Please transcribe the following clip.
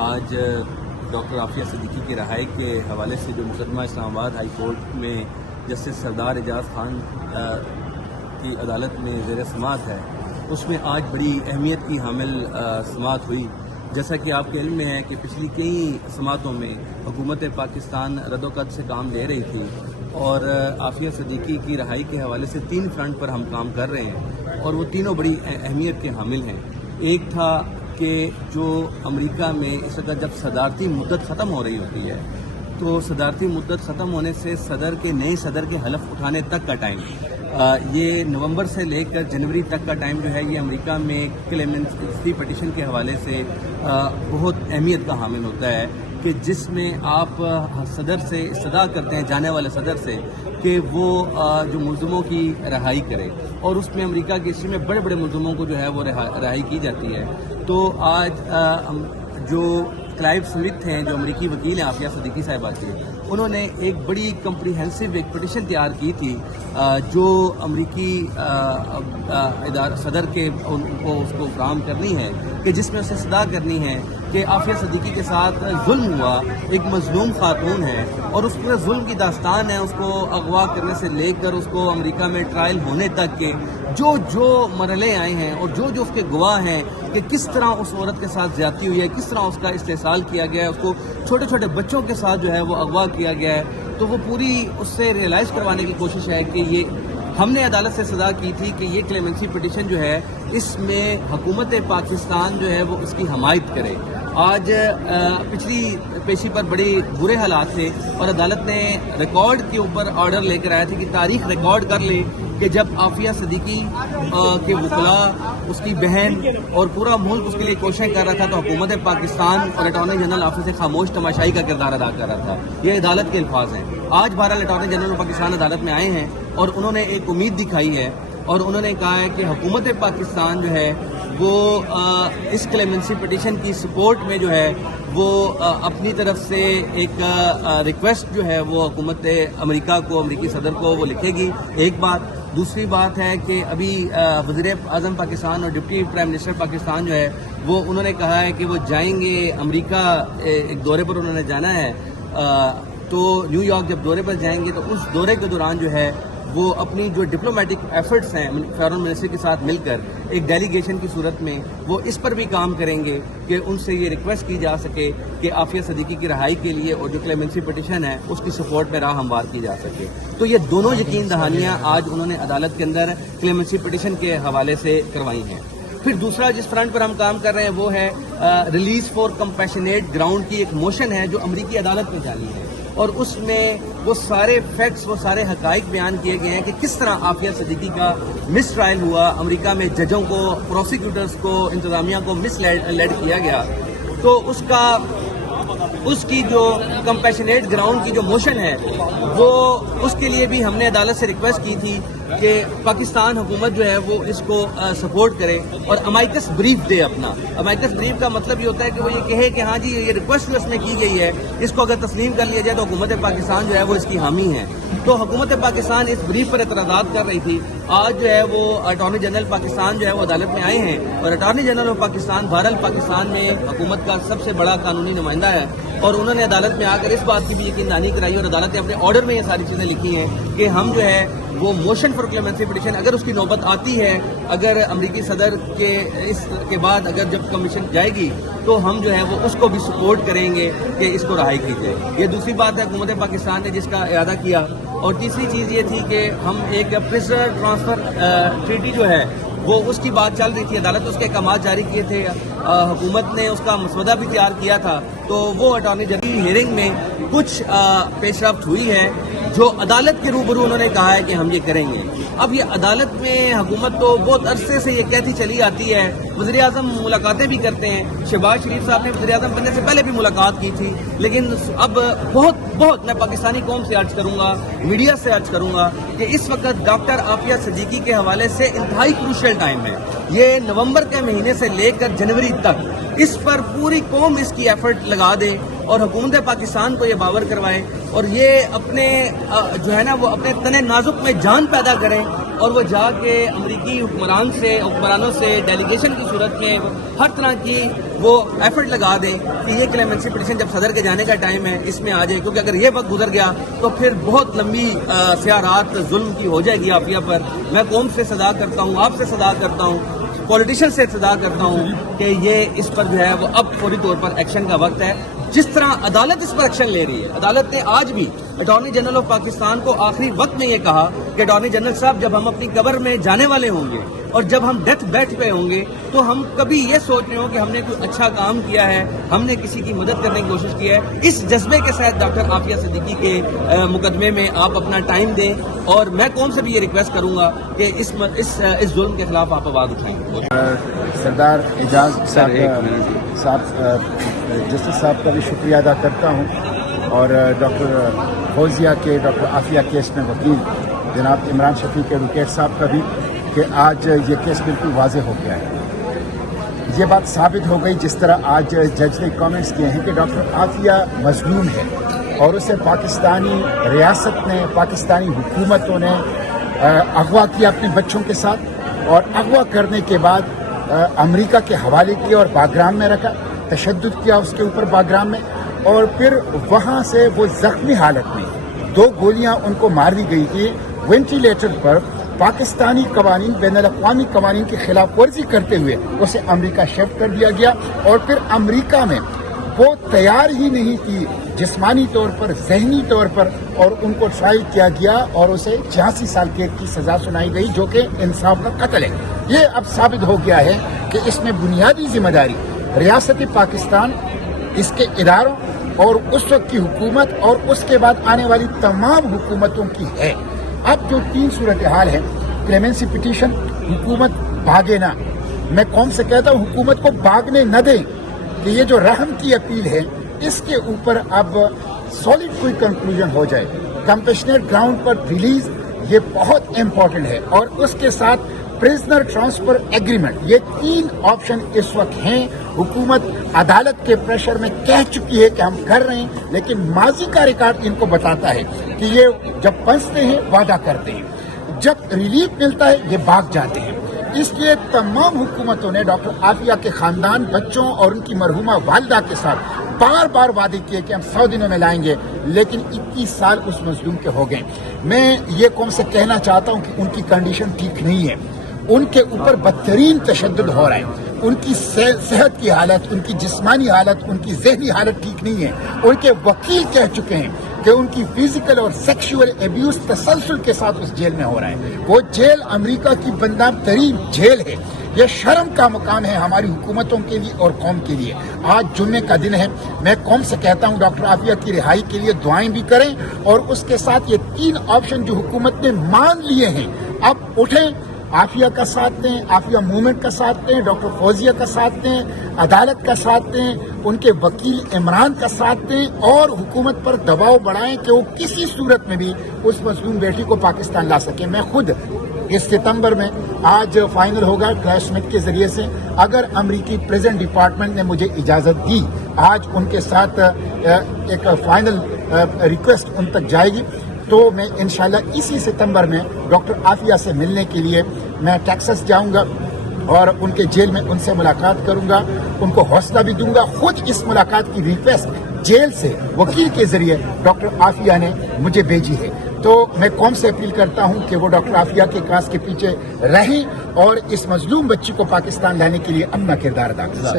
آج ڈاکٹر عافیہ صدیقی کی رہائی کے حوالے سے جو مقدمہ اسلام آباد ہائی کورٹ میں جسٹس سردار اعجاز خان کی عدالت میں زیر سماعت ہے، اس میں آج بڑی اہمیت کی حامل سماعت ہوئی۔ جیسا کہ آپ کے علم میں ہے کہ پچھلی کئی سماعتوں میں حکومت پاکستان رد و قد سے کام لے رہی تھی، اور عافیہ صدیقی کی رہائی کے حوالے سے 3 فرنٹ پر ہم کام کر رہے ہیں، اور وہ تینوں بڑی اہمیت کے حامل ہیں۔ ایک تھا کہ جو امریکہ میں اس وقت جب صدارتی مدت ختم ہو رہی ہوتی ہے، تو صدارتی مدت ختم ہونے سے نئے صدر کے حلف اٹھانے تک کا ٹائم، یہ نومبر سے لے کر جنوری تک کا ٹائم جو ہے، یہ امریکہ میں کلیمنسی پٹیشن کے حوالے سے بہت اہمیت کا حامل ہوتا ہے، کہ جس میں آپ صدر سے استدعا کرتے ہیں، جانے والے صدر سے، کہ وہ جو ملزموں کی رہائی کرے، اور اس میں امریکہ کی ہسٹری میں بڑے بڑے ملزموں کو جو ہے وہ رہائی کی جاتی ہے۔ تو آج جو کلائیو سمتھ ہیں، جو امریکی وکیل ہیں عافیہ صدیقی صاحبہ کے، انہوں نے ایک بڑی کمپریہنسو ایک پٹیشن تیار کی تھی، جو امریکی صدر کے ان کو اس کو فراہم کرنی ہے، کہ جس میں اسے استدعا کرنی ہے کہ عافیہ صدیقی کے ساتھ ظلم ہوا، ایک مظلوم خاتون ہے، اور اس پورے ظلم کی داستان ہے، اس کو اغوا کرنے سے لے کر اس کو امریکہ میں ٹرائل ہونے تک کے جو مرحلے آئے ہیں، اور جو اس کے گواہ ہیں، کہ کس طرح اس عورت کے ساتھ زیادتی ہوئی ہے، کس طرح اس کا استحصال کیا گیا ہے، اس کو چھوٹے چھوٹے بچوں کے ساتھ جو ہے وہ اغوا کیا گیا ہے۔ تو وہ پوری اس سے ریئلائز کروانے کی کوشش ہے کہ یہ ہم نے عدالت سے سزا کی تھی کہ یہ کلیمنسی پٹیشن جو ہے، اس میں حکومت پاکستان جو ہے وہ اس کی حمایت کرے۔ آج پچھلی پیشی پر بڑے برے حالات تھے، اور عدالت نے ریکارڈ کے اوپر آرڈر لے کر آیا تھا کہ تاریخ ریکارڈ کر لے کہ جب عافیہ صدیقی کے وکلاء، اس کی بہن اور پورا ملک اس کے لیے کوششیں کر رہا تھا، تو حکومت پاکستان اور اٹارنی جنرل آفس سے خاموش تماشائی کا کردار ادا کر رہا تھا۔ یہ عدالت کے الفاظ ہیں۔ آج بہرحال اٹارنی جنرل پاکستان عدالت میں آئے ہیں، اور انہوں نے ایک امید دکھائی ہے، اور انہوں نے کہا ہے کہ حکومت پاکستان جو ہے وہ اس کلیمنسی پٹیشن کی سپورٹ میں جو ہے وہ اپنی طرف سے ایک ریکویسٹ جو ہے وہ حکومت امریکہ کو، امریکی صدر کو وہ لکھے گی۔ ایک بات۔ دوسری بات ہے کہ ابھی وزیر اعظم پاکستان اور ڈپٹی پرائم منسٹر پاکستان جو ہے وہ انہوں نے کہا ہے کہ وہ جائیں گے امریکہ، ایک دورے پر انہوں نے جانا ہے، تو نیو یارک جب دورے پر جائیں گے تو اس دورے کے دوران جو ہے وہ اپنی جو ڈپلومیٹک ایفرٹس ہیں فارن منسٹر کے ساتھ مل کر ایک ڈیلیگیشن کی صورت میں وہ اس پر بھی کام کریں گے کہ ان سے یہ ریکویسٹ کی جا سکے کہ عافیہ صدیقی کی رہائی کے لیے اور جو کلیمنسی پٹیشن ہے اس کی سپورٹ میں راہ ہموار کی جا سکے۔ تو یہ دونوں یقین دہانیاں آج انہوں نے عدالت کے اندر کلیمنسی پٹیشن کے حوالے سے کروائی ہیں۔ پھر دوسرا جس فرنٹ پر ہم کام کر رہے ہیں وہ ہے ریلیز فار کمپیشنیٹ گراؤنڈ کی ایک موشن ہے جو امریکی عدالت میں جاری ہے، اور اس میں وہ سارے فیکٹس، وہ سارے حقائق بیان کیے گئے ہیں کہ کس طرح عافیہ صدیقی کا مس ٹرائل ہوا، امریکہ میں ججوں کو، پروسیکیوٹرز کو، انتظامیہ کو مس لیڈ کیا گیا۔ تو اس کی جو کمپیشنیٹ گراؤنڈ کی جو موشن ہے، وہ اس کے لیے بھی ہم نے عدالت سے ریکویسٹ کی تھی کہ پاکستان حکومت جو ہے وہ اس کو سپورٹ کرے اور امائکس بریف دے اپنا۔ امائکس بریف کا مطلب یہ ہوتا ہے کہ وہ یہ کہے کہ ہاں جی یہ ریکویسٹ جو اس میں کی گئی ہے، اس کو اگر تسلیم کر لیا جائے تو حکومت پاکستان جو ہے وہ اس کی حامی ہے۔ تو حکومت پاکستان اس بریف پر اعتراضات کر رہی تھی۔ آج جو ہے وہ اٹارنی جنرل پاکستان جو ہے وہ عدالت میں آئے ہیں، اور اٹارنی جنرل پاکستان بہرحال پاکستان میں حکومت کا سب سے بڑا قانونی نمائندہ ہے، اور انہوں نے عدالت میں آ کر اس بات کی بھی یقین دہانی کرائی، اور عدالت نے اپنے آرڈر میں یہ ساری چیزیں لکھی ہیں کہ ہم جو ہے وہ موشن فار کلیمنسی پٹیشن اگر اس کی نوبت آتی ہے، اگر امریکی صدر کے اس کے بعد اگر جب کمیشن جائے گی تو ہم جو ہے وہ اس کو بھی سپورٹ کریں گے کہ اس کو رہائی کی جائے۔ یہ دوسری بات ہے حکومت پاکستان نے جس کا اعادہ کیا۔ اور تیسری چیز یہ تھی کہ ہم ایک پرزنر ٹرانسفر ٹریٹی جو ہے وہ اس کی بات چل رہی تھی، عدالت اس کے احکامات جاری کیے تھے، حکومت نے اس کا مسودہ بھی تیار کیا تھا، تو وہ اٹارنی جنرل کی ہیئرنگ میں کچھ پیش رفت ہوئی ہے جو عدالت کے روبرو انہوں نے کہا ہے کہ ہم یہ کریں گے۔ اب یہ عدالت میں حکومت تو بہت عرصے سے یہ کہتی چلی آتی ہے، وزیر اعظم ملاقاتیں بھی کرتے ہیں، شہباز شریف صاحب نے وزیر اعظم بننے سے پہلے بھی ملاقات کی تھی، لیکن اب بہت میں پاکستانی قوم سے عرض کروں گا، میڈیا سے عرض کروں گا کہ اس وقت ڈاکٹر عافیہ صدیقی کے حوالے سے انتہائی کروشل ٹائم ہے۔ یہ نومبر کے مہینے سے لے کر جنوری تک اس پر پوری قوم اس کی ایفرٹ لگا دے، اور حکومت پاکستان کو یہ باور کروائے، اور یہ اپنے جو ہے نا وہ اپنے تن نازک میں جان پیدا کریں، اور وہ جا کے امریکی حکمرانوں سے ڈیلیگیشن کی صورت میں ہر طرح کی وہ ایفرٹ لگا دیں کہ یہ کلیمنسی پٹیشن جب صدر کے جانے کا ٹائم ہے اس میں آ جائے، کیونکہ اگر یہ وقت گزر گیا تو پھر بہت لمبی سیاہ رات ظلم کی ہو جائے گی عافیہ پر۔ میں قوم سے صدا کرتا ہوں، آپ سے صدا کرتا ہوں، پولیٹیشین سے صدا کرتا ہوں کہ یہ اس پر جو ہے وہ اب فوری طور پر ایکشن کا وقت ہے۔ جس طرح عدالت اس پر ایکشن لے رہی ہے، عدالت نے آج بھی اٹارنی جنرل آف پاکستان کو آخری وقت میں یہ کہا کہ اٹارنی جنرل صاحب جب ہم اپنی قبر میں جانے والے ہوں گے اور جب ہم ڈیتھ بیڈ پہ ہوں گے تو ہم کبھی یہ سوچ رہے ہوں کہ ہم نے کوئی اچھا کام کیا ہے، ہم نے کسی کی مدد کرنے کی کوشش کی ہے۔ اس جذبے کے ساتھ ڈاکٹر عافیہ صدیقی کے مقدمے میں آپ اپنا ٹائم دیں، اور میں قوم سے بھی یہ ریکویسٹ کروں گا کہ اس ظلم کے خلاف آپ آواز اٹھائیں۔ سردار اعجاز صاحب جسٹس صاحب کا بھی شکریہ ادا کرتا ہوں، اور ڈاکٹر فوزیہ کے، ڈاکٹر عافیہ کیس میں وکیل جناب عمران شفیق ایڈوکیٹ صاحب کا بھی، کہ آج یہ کیس بالکل واضح ہو گیا ہے۔ یہ بات ثابت ہو گئی جس طرح آج جج نے کامنٹس کیے ہیں کہ ڈاکٹر عافیہ مظلوم ہے، اور اسے پاکستانی ریاست نے، پاکستانی حکومتوں نے اغوا کیا اپنے بچوں کے ساتھ، اور اغوا کرنے کے بعد امریکہ کے حوالے کیا اور باگرام میں رکھا، تشدد کیا اس کے اوپر باگرام میں، اور پھر وہاں سے وہ زخمی حالت میں 2 گولیاں ان کو مار دی گئی تھی وینٹیلیٹر پر، پاکستانی قوانین، بین الاقوامی قوانین کی خلاف ورزی کرتے ہوئے اسے امریکہ شفٹ کر دیا گیا، اور پھر امریکہ میں وہ تیار ہی نہیں تھی جسمانی طور پر، ذہنی طور پر، اور ان کو ٹرائی کیا گیا اور اسے 86 سال قید کی سزا سنائی گئی، جو کہ انصاف کا قتل ہے۔ یہ اب ثابت ہو گیا ہے کہ اس میں بنیادی ذمہ داری ریاست پاکستان، اس کے اداروں اور اس وقت کی حکومت اور اس کے بعد آنے والی تمام حکومتوں کی ہے۔ اب جو 3 صورتحال ہے، کلیمنسی پٹیشن، حکومت بھاگے نہ، میں قوم سے کہتا ہوں حکومت کو بھاگنے نہ دیں، کہ یہ جو رحم کی اپیل ہے اس کے اوپر اب سالڈ کوئی کنکلوژن ہو جائے۔ کمپیشنیٹ گراؤنڈ پر ریلیز یہ بہت امپورٹنٹ ہے، اور اس کے ساتھ پریزنر ٹرانسفر ایگریمنٹ، یہ 3 آپشن اس وقت ہیں۔ حکومت عدالت کے پریشر میں کہہ چکی ہے کہ ہم کر رہے ہیں، لیکن ماضی کا ریکارڈ ان کو بتاتا ہے کہ یہ جب پھنستے ہیں وعدہ کرتے ہیں، جب ریلیف ملتا ہے یہ بھاگ جاتے ہیں۔ اس لیے تمام حکومتوں نے ڈاکٹر عافیہ کے خاندان، بچوں اور ان کی مرحومہ والدہ کے ساتھ بار بار وعدے کیے کہ ہم 100 دنوں میں لائیں گے، لیکن 21 سال اس مظلوم کے ہو گئے۔ میں یہ قوم سے کہنا چاہتا ہوں کہ ان کی کنڈیشن ٹھیک نہیں ہے، ان کے اوپر بدترین تشدد ہو رہا ہے، ان کی صحت کی حالت، ان کی جسمانی حالت، ان کی ذہنی حالت ٹھیک نہیں ہے۔ ان کے وکیل کہہ چکے ہیں کہ ان کی فزیکل اور سیکشول ایبیوز تسلسل کے ساتھ اس جیل میں ہو رہا ہے۔ وہ جیل امریکہ کی بدنام ترین جیل ہے۔ یہ شرم کا مقام ہے ہماری حکومتوں کے لیے اور قوم کے لیے۔ آج جمعے کا دن ہے، میں قوم سے کہتا ہوں ڈاکٹر عافیہ کی رہائی کے لیے دعائیں بھی کریں، اور اس کے ساتھ یہ 3 آپشن جو حکومت نے مان لیے ہیں، اب اٹھیں، عافیہ کا ساتھ دیں، عافیہ موومنٹ کا ساتھ دیں، ڈاکٹر فوزیہ کا ساتھ دیں، عدالت کا ساتھ دیں، ان کے وکیل عمران کا ساتھ دیں، اور حکومت پر دباؤ بڑھائیں کہ وہ کسی صورت میں بھی اس مظلوم بیٹی کو پاکستان لا سکیں۔ میں خود اس ستمبر میں آج فائنل ہوگا کلیش سمتھ کے ذریعے سے، اگر امریکی پریزنٹ ڈپارٹمنٹ نے مجھے اجازت دی، آج ان کے ساتھ ایک فائنل ریکویسٹ ان تک جائے گی، تو میں انشاءاللہ اسی ستمبر میں ڈاکٹر عافیہ سے ملنے کے لیے میں ٹیکساس جاؤں گا، اور ان کے جیل میں ان سے ملاقات کروں گا، ان کو حوصلہ بھی دوں گا۔ خود اس ملاقات کی ریکویسٹ جیل سے وکیل کے ذریعے ڈاکٹر عافیہ نے مجھے بھیجی ہے۔ تو میں قوم سے اپیل کرتا ہوں کہ وہ ڈاکٹر عافیہ کے کاس کے پیچھے رہیں، اور اس مظلوم بچی کو پاکستان لانے کے لیے اپنا کردار ادا کریں۔